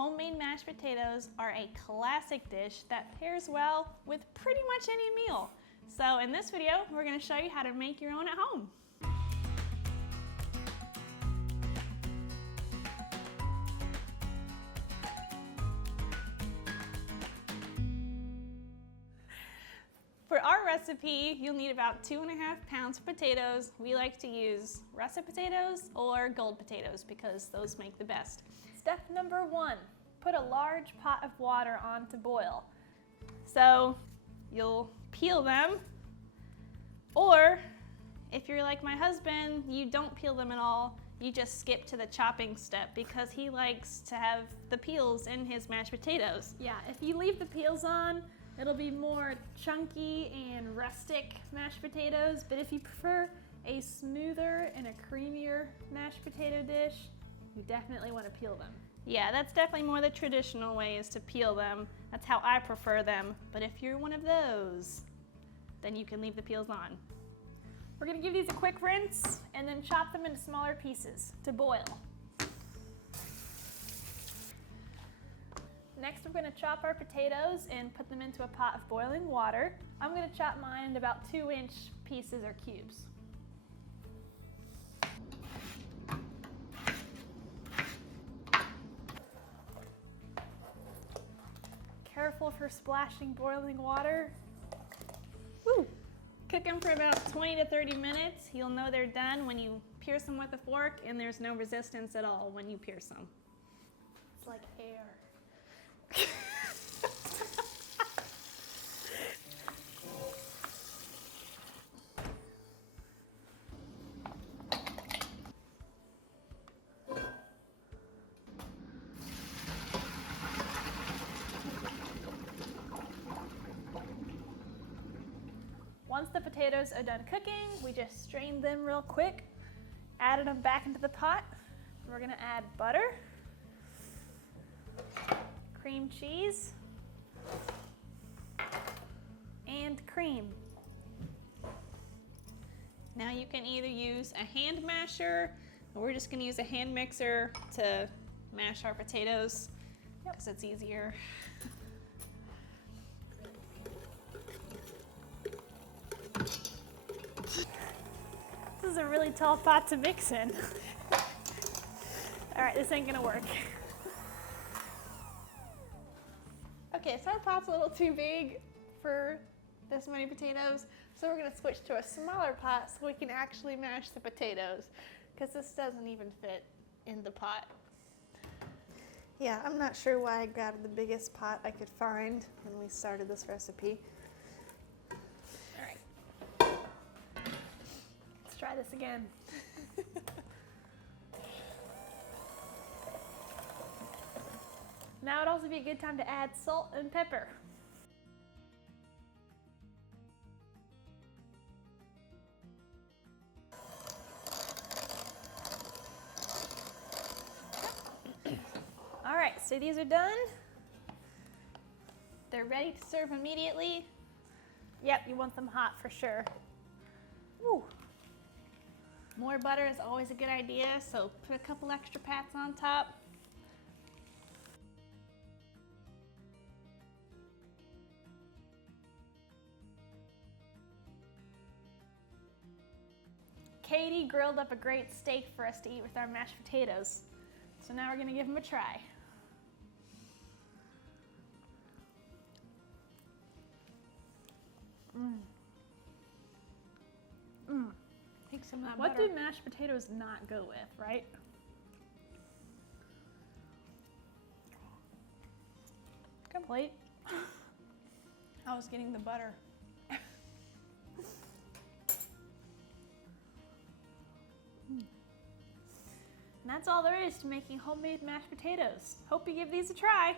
Homemade mashed potatoes are a classic dish that pairs well with pretty much any meal. So in this video, we're going to show you how to make your own at home. For our recipe, you'll need about 2.5 pounds of potatoes. We like to use russet potatoes or gold potatoes because those make the best. Step number 1, put a large pot of water on to boil. So you'll peel them, or if you're like my husband, you don't peel them at all. You just skip to the chopping step because he likes to have the peels in his mashed potatoes. Yeah, if you leave the peels on, it'll be more chunky and rustic mashed potatoes, but if you prefer a smoother and a creamier mashed potato dish, you definitely want to peel them. Yeah, that's definitely more the traditional way, is to peel them. That's how I prefer them. But if you're one of those, then you can leave the peels on. We're going to give these a quick rinse and then chop them into smaller pieces to boil. Next, we're going to chop our potatoes and put them into a pot of boiling water. I'm going to chop mine into about 2-inch pieces or cubes. Careful for splashing boiling water. Woo! Cook them for about 20 to 30 minutes. You'll know they're done when you pierce them with a fork and there's no resistance at all when you pierce them. It's like air. Once the potatoes are done cooking, we just strained them real quick, added them back into the pot. We're gonna add butter, cream cheese, and cream. Now you can either use a hand masher, or we're just gonna use a hand mixer to mash our potatoes because it's easier. This is a really tall pot to mix in. All right, this ain't gonna work. Okay, so our pot's a little too big for this many potatoes, so we're gonna switch to a smaller pot so we can actually mash the potatoes, because this doesn't even fit in the pot. Yeah, I'm not sure why I grabbed the biggest pot I could find when we started this recipe. All right. Let's try this again. Now would also be a good time to add salt and pepper. All right, so these are done. They're ready to serve immediately. Yep, you want them hot for sure. Woo. More butter is always a good idea, so put a couple extra pats on top. Katie grilled up a great steak for us to eat with our mashed potatoes. So now we're gonna give them a try. Take some of that What butter. do mashed potatoes not go with, right? Complete. I was getting the butter. And that's all there is to making homemade mashed potatoes. Hope you give these a try.